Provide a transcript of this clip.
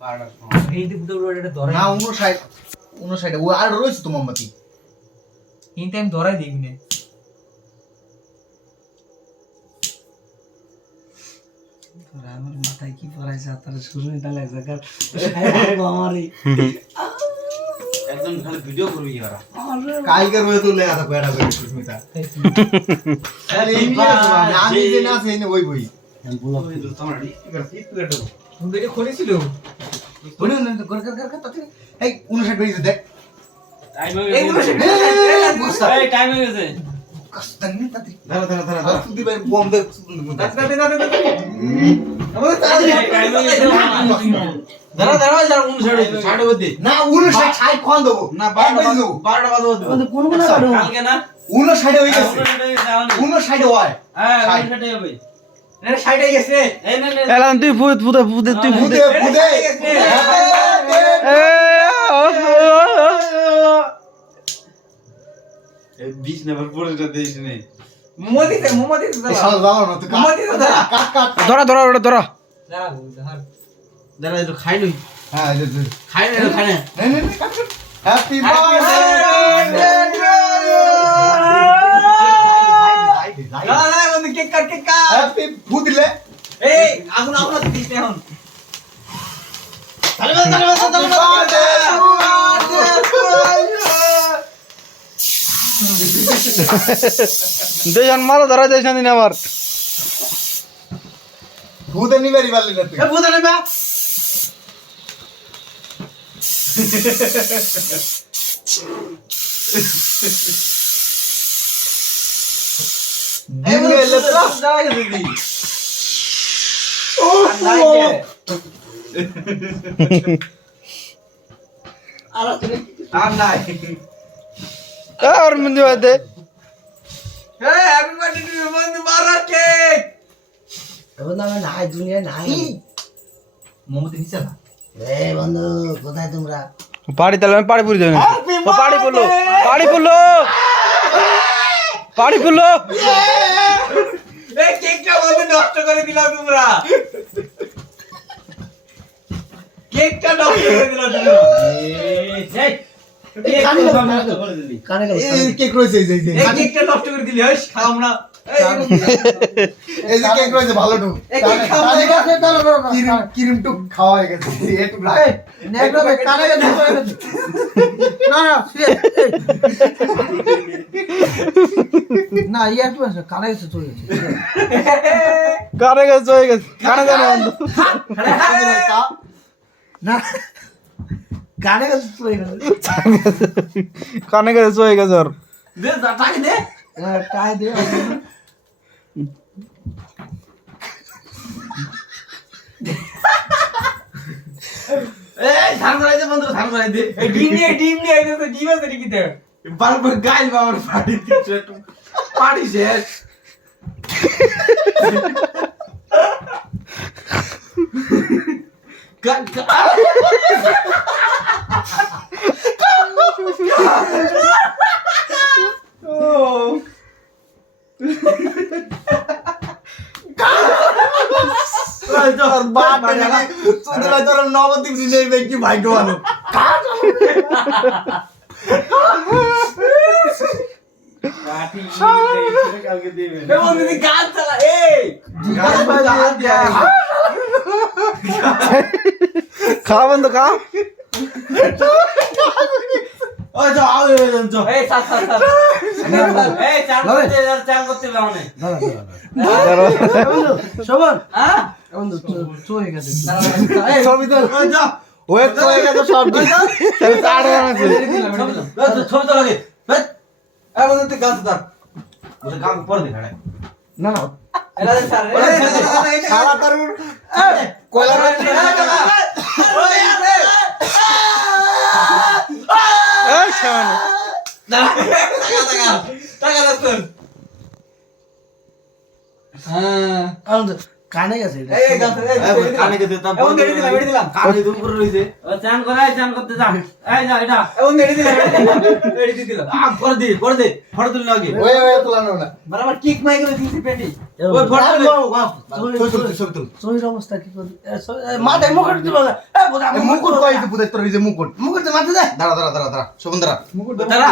এই দিক দিয়ে এটা ধরে না 59 ও আর রয়েছে তো মোমবাতি কিন্তু আমি ধরাই দিই না আমার মাথায় কি পড়াইছে তার শুরুটা লাগছে কার আমারই একদম খালি ভিডিও করবি এরা কালকে রয়ে তো লেখা থাকবে এটা করে সুস্মিতা আরে এই আমি যে না সেই ওই বই ওই তো তোমার স্পিকার দেবো তুমি এটা খুলেছিল বলে না কর তাতে এই 59 বেজে দেখ টাইম হয়ে এই গেছে 59 এই টাইম হয়ে গেছে কষ্টং নি তাতে ধরো তুই ভাই বম দে দাঁড়া আমাদের তাড়াতাড়ি টাইম হয়ে গেছে ধরো 59 সাড়ে বদি না 59 ছাই কোন দেবো না 12 12টা বাজে কোন কোন কাটো কালকে না 59 হয়ে গেছে 59 হয় হ্যাঁ 59 হবে না সাইডে গেছে এই না না এলাম তুই ফুদে বুদে এই 20 নাম্বার পরেটা দেইছ নেই মোমবাতি শাল ভালো না তুই কাট ধরা ওটা ধরা দাঁড়া একটু খাই লই হ্যাঁ এই যে খাই না নে কাট হ্যাপি বার্থডে না বন্ধু কেক কাট হ্যাপি ফুদিলে এই আগুন দিস না এখন দুজন মাথা ধরা যাইছ না দিন আমার ফুদে নিবারি পারলি না তুই এ বুঝা নেবা দিলে লেপরা দাঁড়া গেছে দি আর নাই আর মন্দি বাদে এই হ্যাপি বার্থডে টু বন্ধু মারা কেক বন্ধু আমি নাই দুনিয়া নাই মোমবাতি নিচে না এই বন্ধু কোথায় তোমরা পাড়ি তাহলে আমি পাড়ি পুরি দেবেন পাড়ি পড়লো এই কেকটা বন্ধু নষ্ট করে দিলা তোমরা কেকটা নষ্ট করে দিলা তোমরা কানে এই কেক রয়েছে এই যে এই কেকটা নষ্ট করে দিলি হইস খাও না এই যে কেক রয়েছে ভালো টুক এই কেক খাও না। ক্রিম টুক খাওয়া হয়ে গেছে একটু রাখ কানে না ইয়ার কি আছে কানে গেছে চলে গেছে কানে গেছে হয়ে গেছে কানে জানে বন্ধু না কানে গেছে চলে গেছে কানে গেছে হয়ে গেছে আর দে টাকা দে কাই দে এই ধান ধরাই দে বন্ধু ধান ধরাই দে এই ডিম নিয়ে আইতেছে ডিম আছে নাকি তে বারবার গাইল বাবার পাড়ি দিচ্ছে একটু পাড়ি শেষ নবদ্বীপ দিনের ব্যক্তি ভাগ্যবান কালকে দিবে এ বন্ধু তুই গান চালা এই খা বন্ধু খা ওই তো আও যাও এই সাত এই চাল করতে হবে মানে শোভন হ্যাঁ বন্ধু চলে গেছে ছবি তো যাও ওয়েট হয়ে গেছে সব তাহলে তাড় বানাচ্ছে ছবি তো লাগে এই বন্ধু তুই গাছ ধর বলে কাম পরে দে খাড়া না না এলা দে স্যার সারা তার কয়লা এই সামনে টাকা দাও তোর হ্যাঁ কানে গেছে এটা। এই গান কানে গেছে তা এখন এড়ে দিলাম কানে তো উপরে রইছে চান করতে যা এই যা এটা এখন এড়ে দিলাম আগ করে দে ফটো তুললে আগে ওই তোলানো না বরাবর কিক মাই করে দিছি পেটি ওই ফটো তুলে ছবি তুল শরীর অবস্থা কি করি মাথায় মুকুট দিব না। এ বোধা মুকুট কই বুঝে তোর এই যে মুকুট মুকুট তো মাথা দেয়। দাঁড়া শোভন দাঁড়া দাঁড়া